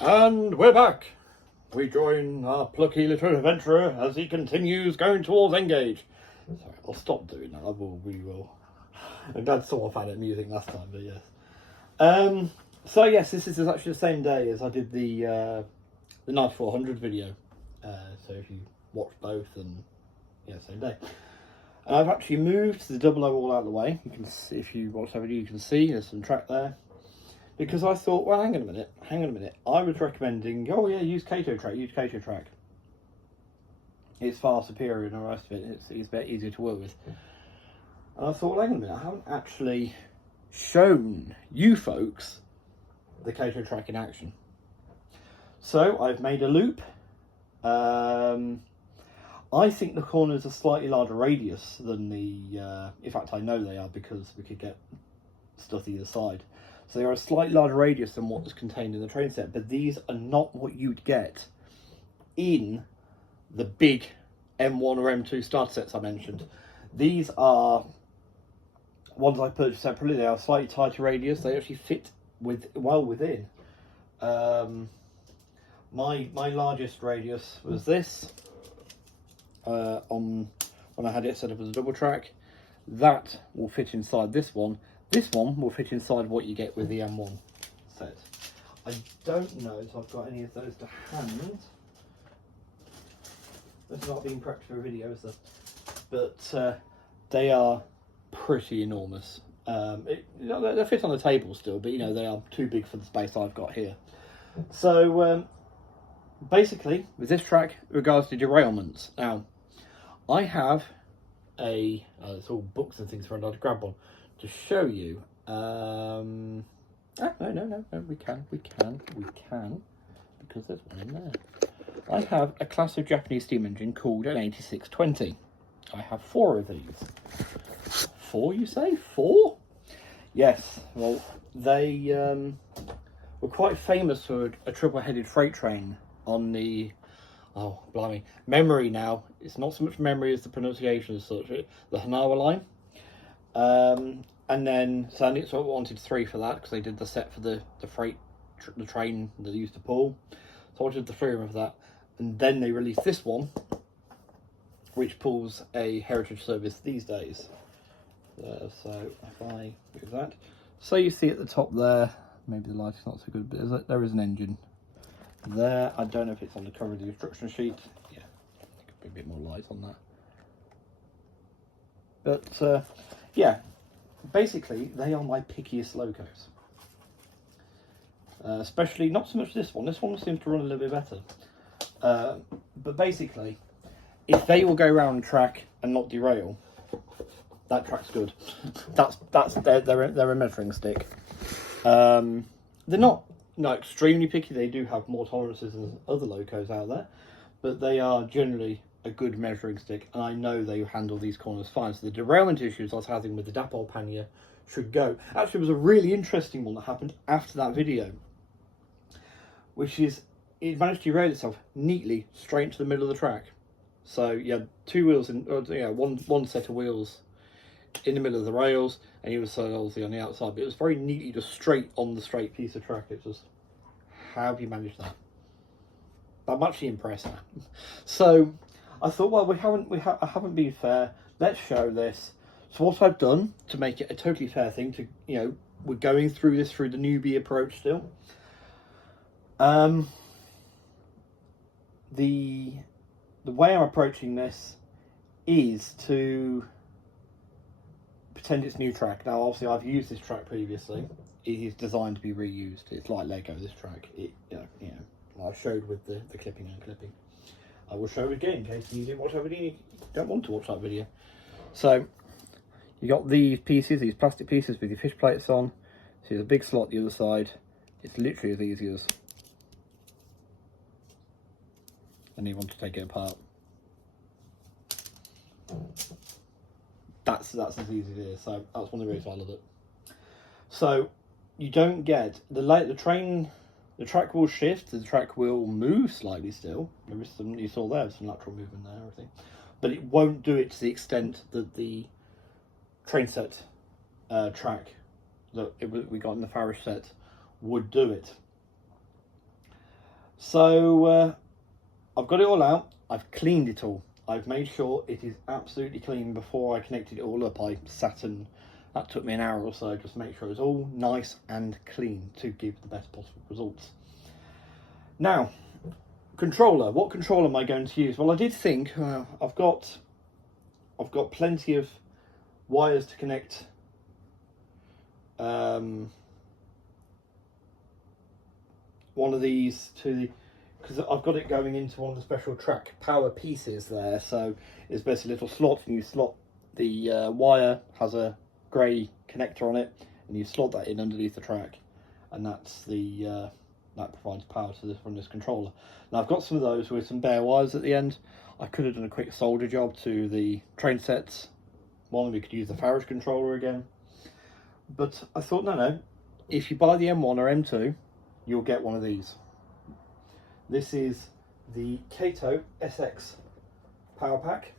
And we're back. We join our plucky little adventurer as he continues going towards Engage. Sorry, I'll stop doing that. We will. I'm glad someone found it amusing last time, but yes. So yes, this is actually the same day as I did the 9400 video. So if you watch both, and yeah, same day. And I've actually moved the 00 all out of the way. You can see, if you watch that video, you can see there's some track there. Because I thought, well, hang on a minute. I was recommending, oh yeah, use Kato track. It's far superior than the rest of it. It's a bit easier to work with. And I thought, well, hang on a minute, I haven't actually shown you folks the Kato track in action. So I've made a loop. I think the corners are slightly larger radius than the, in fact I know they are because we could get stuff either side. So they are a slightly larger radius than what was contained in the train set, but these are not what you'd get in the big M1 or M2 starter sets I mentioned. These are ones I purchased separately. They are slightly tighter radius. They actually fit well within. My largest radius was this. When I had it set up as a double track, that will fit inside this one. This one will fit inside what you get with the M1 set. I don't know if I've got any of those to hand. This is not being prepped for a video, is it? But they are pretty enormous. They fit on the table still, but you know, they are too big for the space I've got here. So basically, with this track, in regards to derailments, now I have it's all books and things for another grab one to show you. No, we can, because there's one in there. I have a classic Japanese steam engine called an 8620. I have 4 of these. 4, you say? 4? Yes, well, they were quite famous for a triple-headed freight train on the, oh, blimey, memory now. It's not so much memory as the pronunciation as such, the Hanawa line. And then Sandy sort of wanted 3 for that because they did the set for the train that they used to pull. So I wanted the 3 of that. And then they released this one, which pulls a heritage service these days. So if I do that, so you see at the top there, maybe the light is not so good, but there is an engine there. I don't know if it's on the cover of the instruction sheet. Yeah, could be a bit more light on that. But yeah. Basically, they are my pickiest locos. Especially, not so much this one. This one seems to run a little bit better. But basically, if they will go around track and not derail, that track's good. They're a measuring stick. They're not extremely picky. They do have more tolerances than other locos out there, but they are generally a good measuring stick, and I know they handle these corners fine. So the derailment issues I was having with the dapole pannier should go. Actually, it was a really interesting one that happened after that video, which is it managed to derail itself neatly straight into the middle of the track. So you had 2 wheels in, one set of wheels in the middle of the rails, and you were so obviously on the outside, but it was very neatly just straight on the straight piece of track. It was, how have you managed that? I'm actually impressed now. So I thought, well, I haven't been fair. Let's show this. So what I've done to make it a totally fair thing, to we're going through this through the newbie approach still. The way I'm approaching this is to pretend it's new track. Now, obviously, I've used this track previously. It is designed to be reused. It's like Lego. This track, I showed with the clipping and clipping. I will show it again in case you didn't watch that video. You don't want to watch that video. So you got these pieces, these plastic pieces with your fish plates on. See the big slot the other side. It's literally as easy as, and you want to take it apart. That's as easy as it is. So that's one of the reasons I love it. So you don't get the train. The track will shift, the track will move slightly still. There is some, you saw there, some lateral movement there, everything. But it won't do it to the extent that the train set track that we got in the Farish set would do it. So I've got it all out. I've cleaned it all. I've made sure it is absolutely clean before I connected it all up. I sat and that took me an hour or so just to make sure it was all nice and clean to give the best possible results. Now, controller. What controller am I going to use? Well, I did think I've got plenty of wires to connect one of these to the, because I've got it going into one of the special track power pieces there. So it's basically a little slot, and you slot the wire, has a grey connector on it, and you slot that in underneath the track, and that's the that provides power to this from this controller. Now I've got some of those with some bare wires at the end. I could have done a quick solder job to the train sets. One, we could use the Farage controller again, but I thought no, if you buy the M1 or M2, you'll get one of these. This is the Kato SX power pack.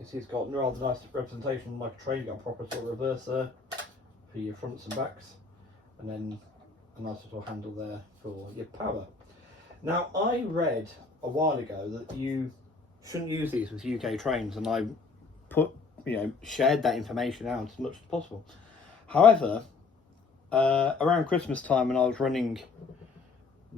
It's got a rather nice representation like a train. You've got a proper sort of reverser for your fronts and backs, and then a nice little handle there for your power. Now, I read a while ago that you shouldn't use these with UK trains, and I shared that information out as much as possible. However, around Christmas time, when I was running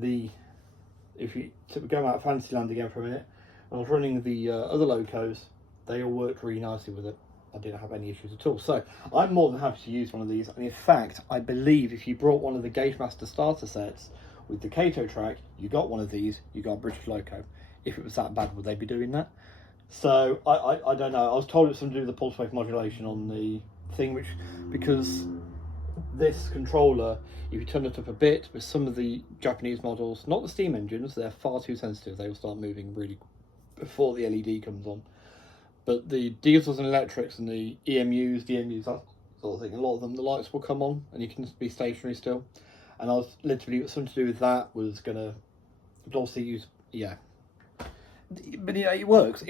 if you go out of Fantasyland again for a minute, I was running the other locos, they all worked really nicely with it. I didn't have any issues at all. So I'm more than happy to use one of these. And in fact, I believe if you brought one of the Gauge Master starter sets with the Kato track, you got one of these, you got a British loco. If it was that bad, would they be doing that? So I don't know. I was told it was something to do with the pulse wave modulation on the thing, because this controller, if you turn it up a bit, with some of the Japanese models, not the steam engines, they're far too sensitive. They will start moving really before the LED comes on. But the diesels and electrics and the EMUs, DMUs, that sort of thing, a lot of them, the lights will come on and you can be stationary still. And I was literally, something to do with that, was going to obviously use, yeah. But yeah, it works, so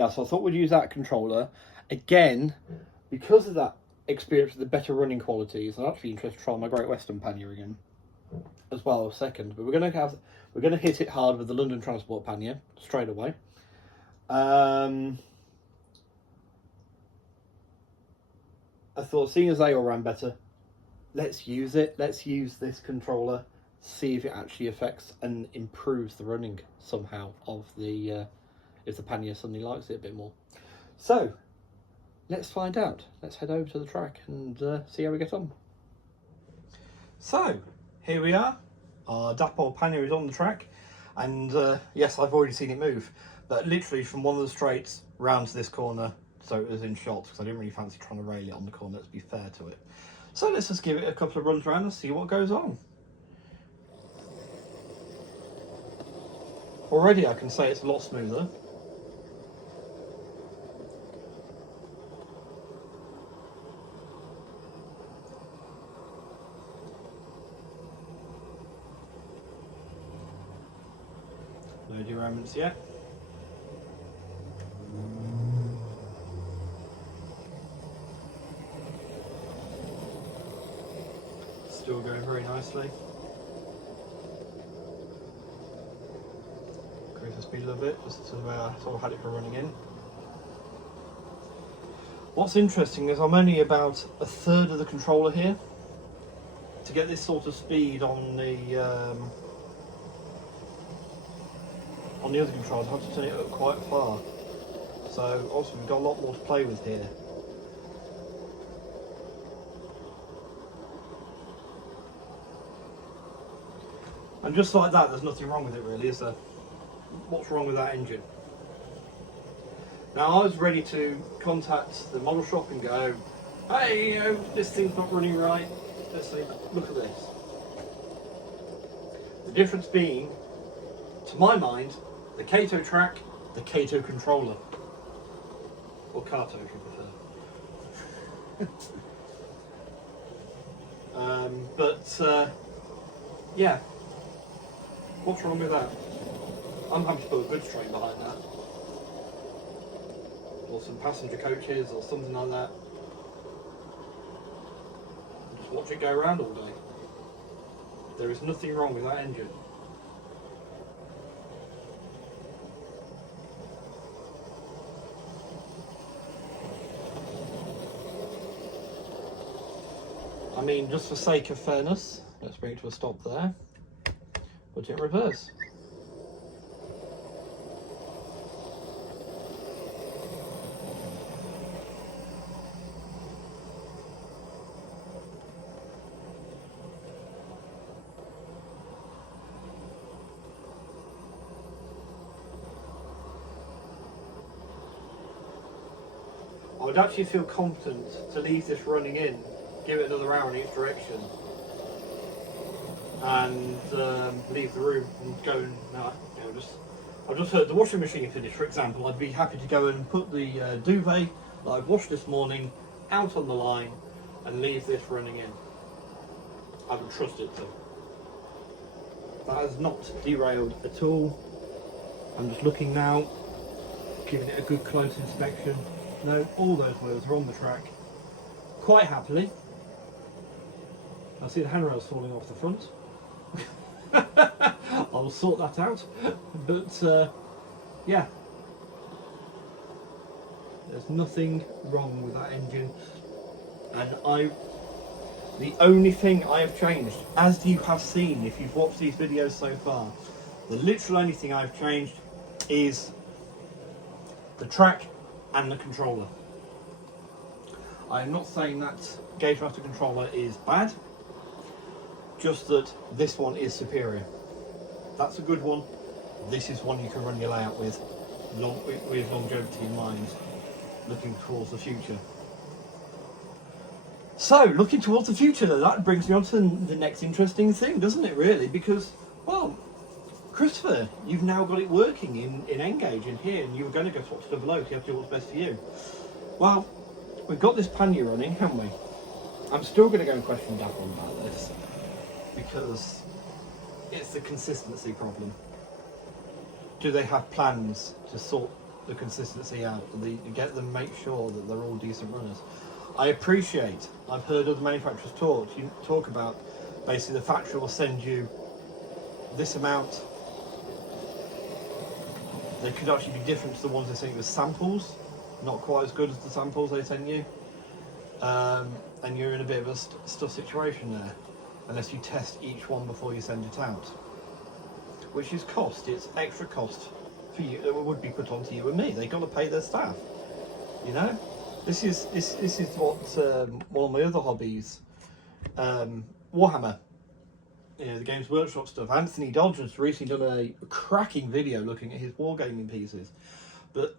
I thought we'd use that controller. Again, because of that experience with the better running qualities, I'm actually interested to try my Great Western pannier again as well, second. But we're going to hit it hard with the London Transport pannier straight away. I thought, seeing as they all ran better, let's use it. Let's use this controller, see if it actually affects and improves the running somehow of the if the pannier suddenly likes it a bit more. So let's find out. Let's head over to the track and see how we get on. So here we are. Our Dapol pannier is on the track, and yes, I've already seen it move, but literally from one of the straights round to this corner, so it was in shots, because I didn't really fancy trying to rail it on the corner, let's be fair to it. So let's just give it a couple of runs around and see what goes on. Already I can say it's a lot smoother. No derailments yet. Still going very nicely. Increase the speed a little bit, just to sort of had it for running in. What's interesting is I'm only about a third of the controller here. To get this sort of speed on the other controls, I have to turn it up quite far. So obviously we've got a lot more to play with here. And just like that, there's nothing wrong with it really, is there? What's wrong with that engine? Now I was ready to contact the model shop and go, hey, this thing's not running right. Let's say, look at this. The difference being, to my mind, the Kato track, the Kato controller. Or Kato if you prefer. Yeah. What's wrong with that? I'm happy to put a goods train behind that. Or some passenger coaches or something like that. Just just watch it go around all day. There is nothing wrong with that engine. I mean, just for sake of fairness, let's bring it to a stop there. Put it in reverse. I would actually feel confident to leave this running in, give it another hour in each direction, and leave the room and go and I've just heard the washing machine finish, for example. I'd be happy to go and put the duvet that I've washed this morning out on the line and leave this running in. I would trust it to. That has not derailed at all. I'm just looking now, giving it a good close inspection. No, all those wheels are on the track quite happily. I see the handrails falling off the front. I'll sort that out. But yeah, there's nothing wrong with that engine. And the only thing I have changed, as you have seen if you've watched these videos so far, the literal only thing I've changed is the track and the controller. I'm not saying that Gauge Master controller is bad, just that this one is superior. That's a good one. This is one you can run your layout with longevity in mind, looking towards the future. So, looking towards the future, that brings me on to the next interesting thing, doesn't it, really? Because, well, Christopher, you've now got it working in Engage in here, and you were going to go swap to 00, so you have to do what's best for you. Well, we've got this pannier running, haven't we? I'm still going to go and question Dapple about this, because it's the consistency problem. Do they have plans to sort the consistency out? Do they get them, make sure that they're all decent runners? I appreciate, I've heard other manufacturers talk about basically the factory will send you this amount. They could actually be different to the ones they send you as samples, not quite as good as the samples they send you. And you're in a bit of a stuff situation there, unless you test each one before you send it out. Which is cost, it's extra cost for you that would be put onto you and me. They've got to pay their staff, you know? This is what one of my other hobbies, Warhammer, you know, the Games Workshop stuff. Anthony Dodge has recently done a cracking video looking at his wargaming pieces. But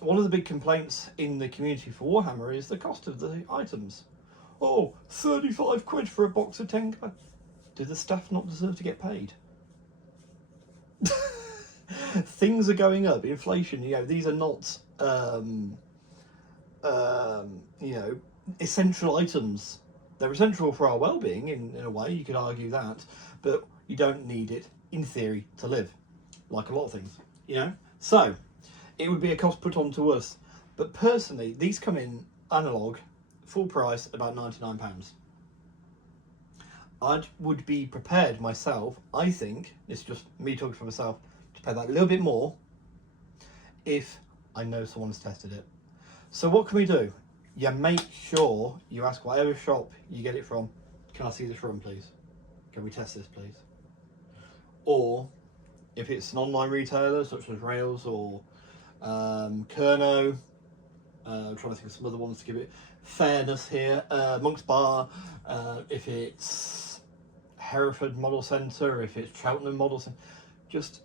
one of the big complaints in the community for Warhammer is the cost of the items. Oh, 35 quid for a box of 10 cards. Do the staff not deserve to get paid? Things are going up, inflation, you know, these are not, you know, essential items. They're essential for our well-being in a way, you could argue that, but you don't need it, in theory, to live, like a lot of things, you know? So, it would be a cost put on to us, but personally, these come in analogue, full price, about £99. I would be prepared myself, I think, it's just me talking for myself, to pay that a little bit more if I know someone's tested it. So what can we do? You make sure you ask whatever shop you get it from, can I see this run please? Can we test this please? Or if it's an online retailer such as Rails or Kerno, I'm trying to think of some other ones to give it fairness here, Monk's Bar, if it's Hereford Model Centre, if it's Cheltenham Model Centre, just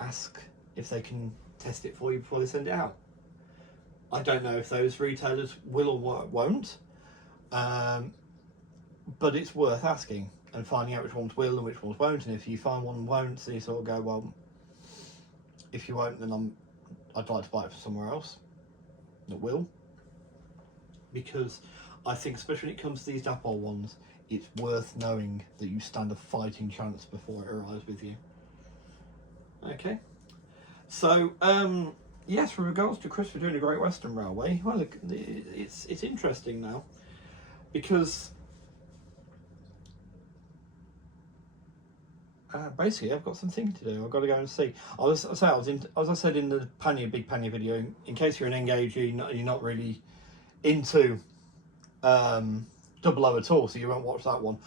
ask if they can test it for you before they send it out. I don't know if those retailers will or won't, but it's worth asking and finding out which ones will and which ones won't. And if you find one won't, then you sort of go, well, if you won't, then I'd like to buy it from somewhere else that will. Because I think, especially when it comes to these Dapol ones, it's worth knowing that you stand a fighting chance before it arrives with you. Okay, so yes, with regards to Christopher doing a Great Western Railway, well, it's interesting now, because basically, I've got some thinking to do. I've got to go and see. As I said in the big Panya video, in case you're an engager, you're not really into 00 at all, so you won't watch that one.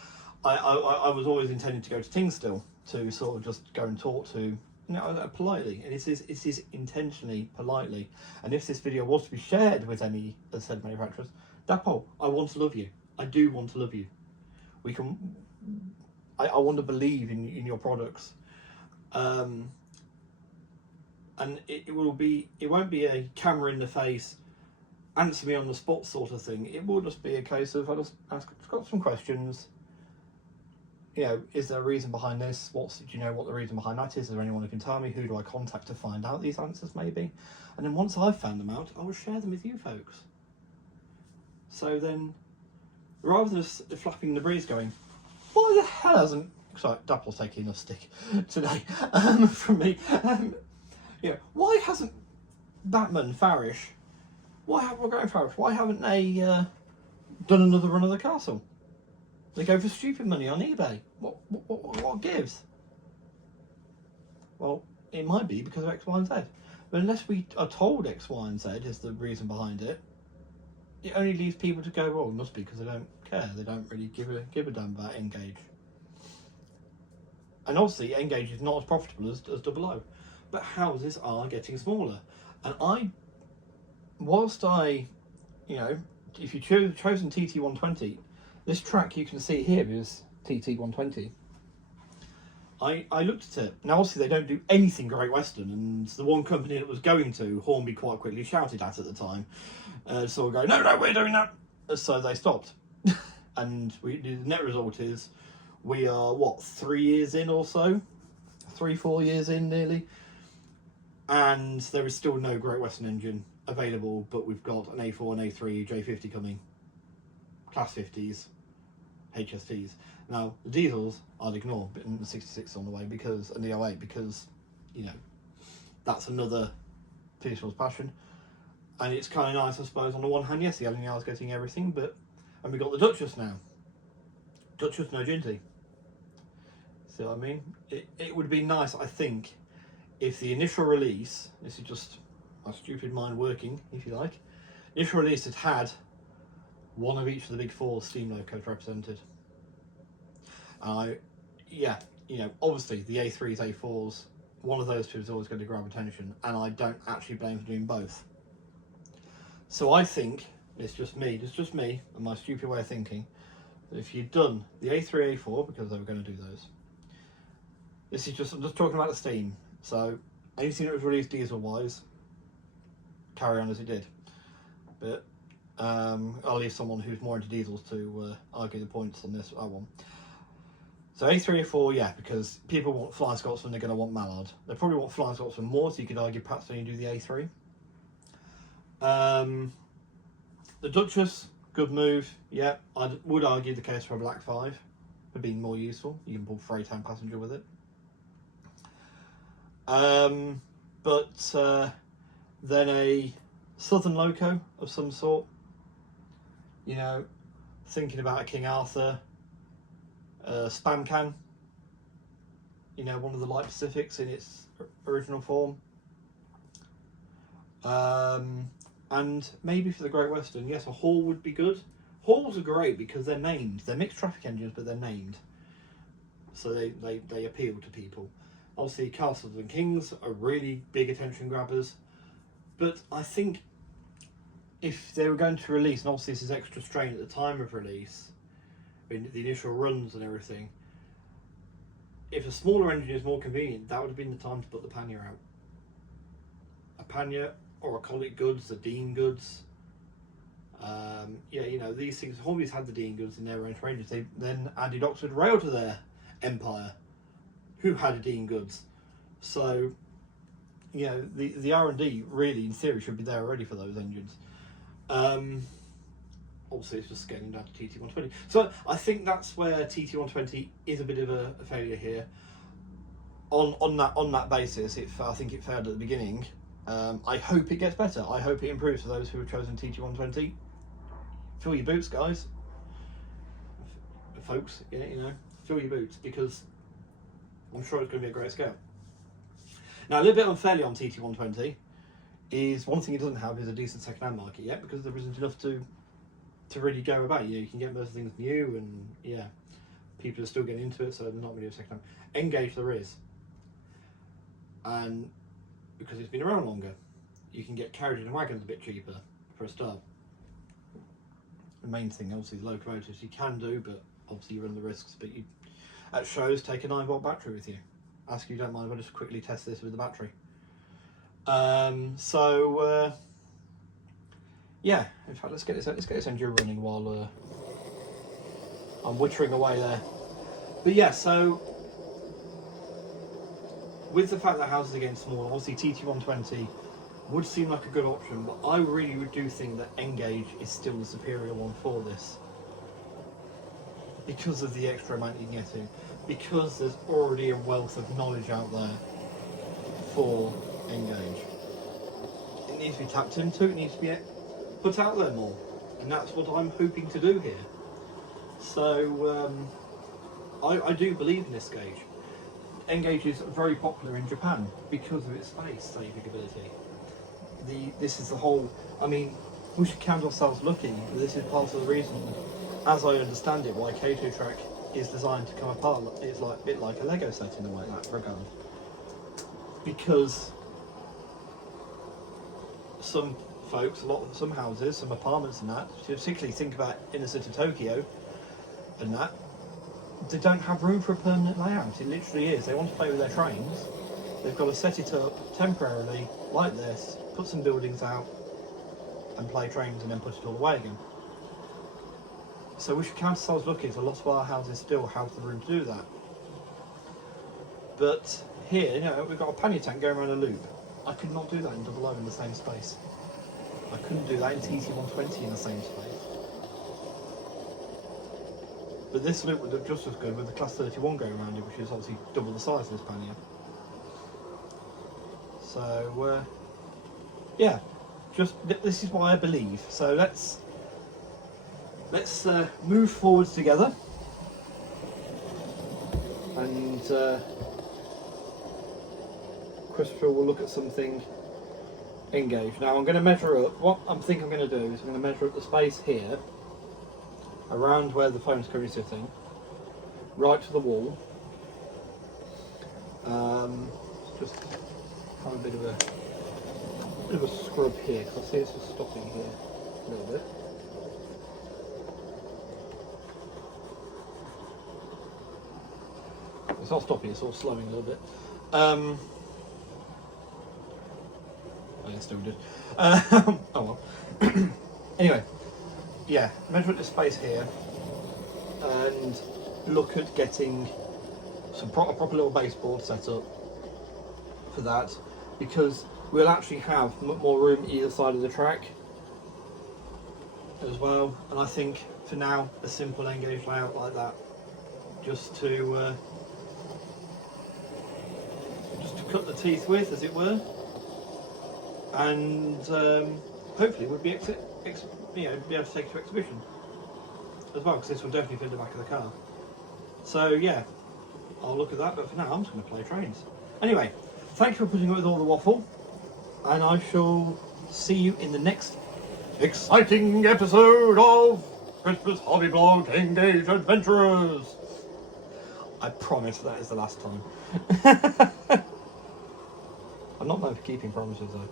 I was always intending to go to Tingstill to sort of just go and talk to, politely, and it is intentionally politely. And if this video was to be shared with any of said manufacturers, Dapol, I want to love you. I do want to love you. We can. I want to believe in your products, and it won't be a camera in the face, answer me on the spot sort of thing. It will just be a case of I've got some questions. Is there a reason behind this? Do you know what the reason behind that is? Is there anyone who can tell me? Who do I contact to find out these answers maybe? And then once I've found them out, I will share them with you folks. So then, rather than flapping the breeze going, why the hell hasn't... Sorry, Dapple's taking a stick today from me. Why hasn't Batman, Farish, why haven't they done another run of the castle? They go for stupid money on eBay. What gives? Well, it might be because of X, Y, and Z. But unless we are told X, Y, and Z is the reason behind it, it only leaves people to go, well, it must be because they don't care. They don't really give a damn about Engage. And obviously, Engage is not as profitable as 00. But houses are getting smaller. And whilst if you chosen TT120, this track you can see here is TT120. I looked at it. Now, obviously, they don't do anything Great Western, and the one company that was going to, Hornby quite quickly shouted at the time. So we go, no, we're doing that. So they stopped. And the net result is we are, 3 years in or so? 3-4 years in nearly. And there is still no Great Western engine available, but we've got an A4 and A3 J50 coming. Class 50s, HSTs. Now, the diesels I'd ignore, but the 66 on the way and the 08 because, that's another people's passion. And it's kind of nice, I suppose, on the one hand, yes, the LNR is getting everything, and we've got the Duchess now. Duchess, no Ginty. See what I mean? It would be nice, I think, if the initial release, this is just my stupid mind working, if you like, initial release had one of each of the big four steam locos represented. Obviously the A3s, A4s, one of those two is always going to grab attention, and I don't actually blame for doing both. So I think, it's just me and my stupid way of thinking, that if you'd done the A3, A4, because they were going to do those, I'm just talking about the steam, so anything that was released diesel-wise, carry on as it did. But I'll leave someone who's more into diesels to argue the points on this one. So A3 or 4, yeah, because people want Flying Scotsman, they're going to want Mallard. They probably want Flying Scotsman more, so you could argue perhaps they do the A3. The Duchess, good move, yeah. I would argue the case for a Black 5 for being more useful. You can pull freight and passenger with it. Then a Southern Loco of some sort. Thinking about a King Arthur, Spam Can. One of the Light Pacifics in its original form. And maybe for the Great Western, yes, a Hall would be good. Halls are great because they're named. They're mixed traffic engines, but they're named. So they appeal to people. Obviously, Castles and Kings are really big attention grabbers. But I think if they were going to release, and obviously this is extra strain at the time of release, in the initial runs and everything, if a smaller engine is more convenient, that would have been the time to put the pannier out. A pannier or a Colic Goods, a Dean Goods. These things, Hornby's had the Dean Goods in their range ranges. They then added Oxford Rail to their empire, who had a Dean Goods. So, the R&D really, in theory, should be there already for those engines. Obviously, it's just scaling down to TT120. So I think that's where TT120 is a bit of a failure here. On that basis, I think it failed at the beginning. I hope it gets better. I hope it improves for those who have chosen TT120. Fill your boots, guys. Folks, fill your boots, because I'm sure it's going to be a great scale. Now, a little bit unfairly on TT120 is one thing it doesn't have is a decent second-hand market yet, because there isn't enough to really go about. You can get most things new, and yeah, people are still getting into it, so there's not really a second-hand. Engage there is, and because it's been around longer, you can get carriage in wagons a bit cheaper for a start. The main thing, obviously, the locomotives you can do, but obviously you run the risks. But you, at shows, take a 9-volt battery with you. Ask you don't mind if I just quickly test this with the battery. Yeah. In fact, let's get this engine running while I'm wittering away there. But yeah, so with the fact that houses are getting smaller, obviously TT120 would seem like a good option, but I really do think that Engage is still the superior one for this, because of the extra amount you can get in, because there's already a wealth of knowledge out there for Engage. It needs to be tapped into, it needs to be put out there more, and that's what I'm hoping to do here. So I do believe in this gauge. Engage is very popular in Japan because of its space saving ability. This is the whole, I mean, we should count ourselves lucky, but this is part of the reason, as I understand it, why Kato track is designed to come apart. It's like a bit like a Lego set in a way, in that regard. Because some folks, some houses, some apartments and that, particularly think about inner city Tokyo and that, they don't have room for a permanent layout. It literally is. They want to play with their trains. They've got to set it up temporarily like this, put some buildings out and play trains, and then put it all away again. So we should count ourselves lucky, as a lot of our houses still have the room to do that. But here, you know, we've got a pannier tank going around a loop. I could not do that in Double O in the same space. I couldn't do that in TT120 in the same space. But this loop would look just as good with the Class 31 going around it, which is obviously double the size of this pannier. So, yeah, this is why I believe. So let's move forwards together, and Christopher will look at something Engage. Now I'm going to measure up. What I'm going to do is I'm going to measure up the space here, around where the phone's currently sitting, right to the wall. Just have a bit of a scrub here, because I see it's just stopping here a little bit. It's not stopping, it's all slowing a little bit. Oh, yeah, still did. Oh well. Anyway, yeah, measure at this space here and look at getting some proper little baseboard set up for that, because we'll actually have more room either side of the track as well. And I think for now, a simple Engage layout like that, just to cut the teeth with, as it were, and hopefully we'll be be able to take it to exhibition as well, because this will definitely fit the back of the car. So yeah, I'll look at that, but for now I'm just going to play trains. Anyway, thank you for putting up with all the waffle, and I shall see you in the next exciting episode of Christmas Hobby Blog Engage Adventurers. I promise that is the last time. I'm not known for keeping promises though.